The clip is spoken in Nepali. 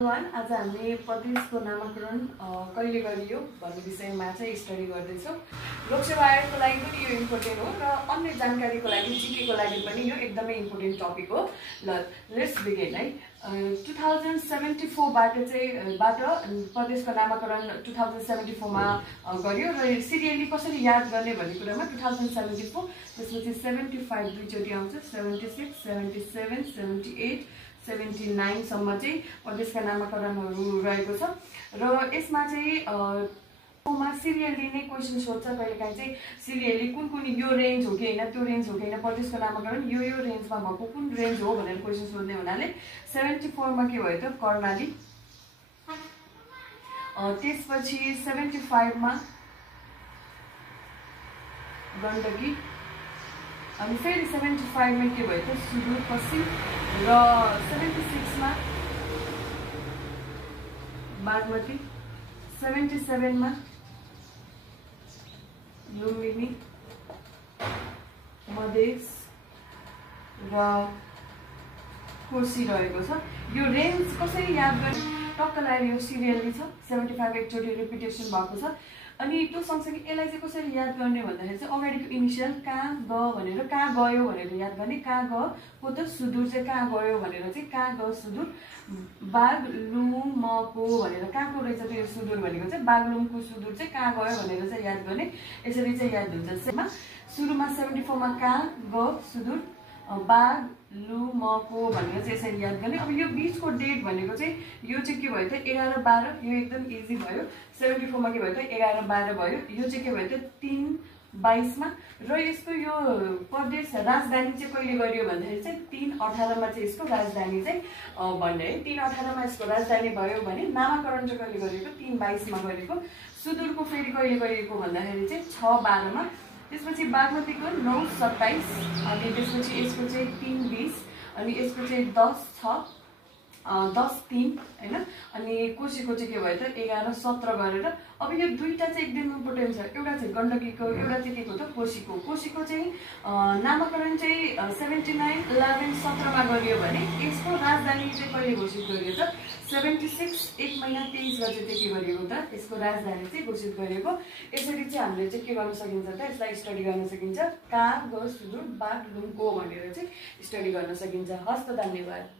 आज हामीले प्रदेशको नामाकरण कहिले गरियो भन्ने विषयमा चाहिँ स्टडी गर्दैछौँ। लोकसेवा आयोगको लागि पनि यो इम्पोर्टेन्ट हो र अन्य जानकारीको लागि जीकेको लागि पनि यो एकदमै इम्पोर्टेन्ट टपिक हो। ल लेट्स बिगिन है। 2074 बाट प्रदेशको नामाकरण 2074 मा गरियो र सिरियली कसरी याद गर्ने भन्ने कुरामा 2074 त्यसपछि 75 दुईचोटि आउँछ, 76 77 78 79 सम्म चाहिँ प्रदेशका नामाकरणहरू रहेको छ र यसमा चाहिँ सिरियली नै क्वेसन सोध्छ। कहिलेकाहीँ चाहिँ सिरियली कुन यो रेन्ज हो कि होइन, त्यो रेन्ज हो कि होइन, प्रदेशको नामाकरण यो रेन्जमा भएको कुन रेन्ज हो भनेर क्वेसन सोध्ने हुनाले 74 मा के भयो त कर्णाली, त्यसपछि 75 मा गण्डकी, अनि फेरि 75 मा के भयो त सुदूरपश्चिम र 76 मा बागमती, 77 मा लुम्बिनी, मधेस र कोशी रहेको छ। यो रेन्ज कसरी याद गर्ने टक्क लागेर यो सिरियली छ, 75 एकचोटि रिपिटेसन भएको छ। अनि त्यो सँगसँगै यसलाई चाहिँ कसरी याद गर्ने भन्दाखेरि चाहिँ अगाडिको इनिसियल कहाँ ग भनेर कहाँ गयो भनेर याद गर्ने। कहाँ गएको त सुदूर चाहिँ कहाँ गयो भनेर चाहिँ कहाँ ग सुदूर, बागलुङको भनेर कहाँको रहेछ त्यो सुदूर भनेको चाहिँ बागलुङको सुदूर चाहिँ कहाँ गयो भनेर चाहिँ याद गर्ने। यसरी चाहिँ याद हुन्छ। सुरुमा 74 मा कहाँ ग सुदूर, बागलुङको भनेर चाहिँ यसरी याद गर्ने। अब यो बीचको डेट भनेको चाहिँ यो चाहिँ के भयो त 11-12, यो एकदम इजी भयो। 74 मा के भयो त 11-12 भयो। यो चाहिँ के भयो त 3-22 मा र यसको यो प्रदेश राजधानी चाहिँ कहिले गरियो भन्दाखेरि चाहिँ 3-18 मा चाहिँ यसको राजधानी चाहिँ भन्ने है। 3-18 मा यसको राजधानी भयो भने नामाकरण चाहिँ कहिले गरिएको 3-22 मा गरेको। सुदूरको फेरि कहिले गरिएको भन्दाखेरि चाहिँ 6-12 मा, त्यसपछि बागमतीको 9-27, अनि त्यसपछि यसको चाहिँ 3-20, अनि यसको चाहिँ 10-3 हैन, अनि कोशीको चाहिँ के भयो त 11-17 गरेर। अब यो दुईटा चाहिँ एकदम इम्पोर्टेन्ट छ। एउटा चाहिँ गण्डकीको, एउटा चाहिँ के को त कोशीको। कोशीको चाहिँ नामाकरण चाहिँ 79, 11, 17 मा गरियो भने यसको राजधानी चाहिँ कहिले घोषित गरियो त 76 1 महिना 23 गते के गरिएको त यसको राजधानी चाहिँ घोषित गरिएको। यसरी चाहिँ हामीले चाहिँ के गर्न सकिन्छ त यसलाई स्टडी गर्न सकिन्छ। कहाँ ग सुदूर बागलुङको भनेर चाहिँ स्टडी गर्न सकिन्छ। हस्त, धन्यवाद।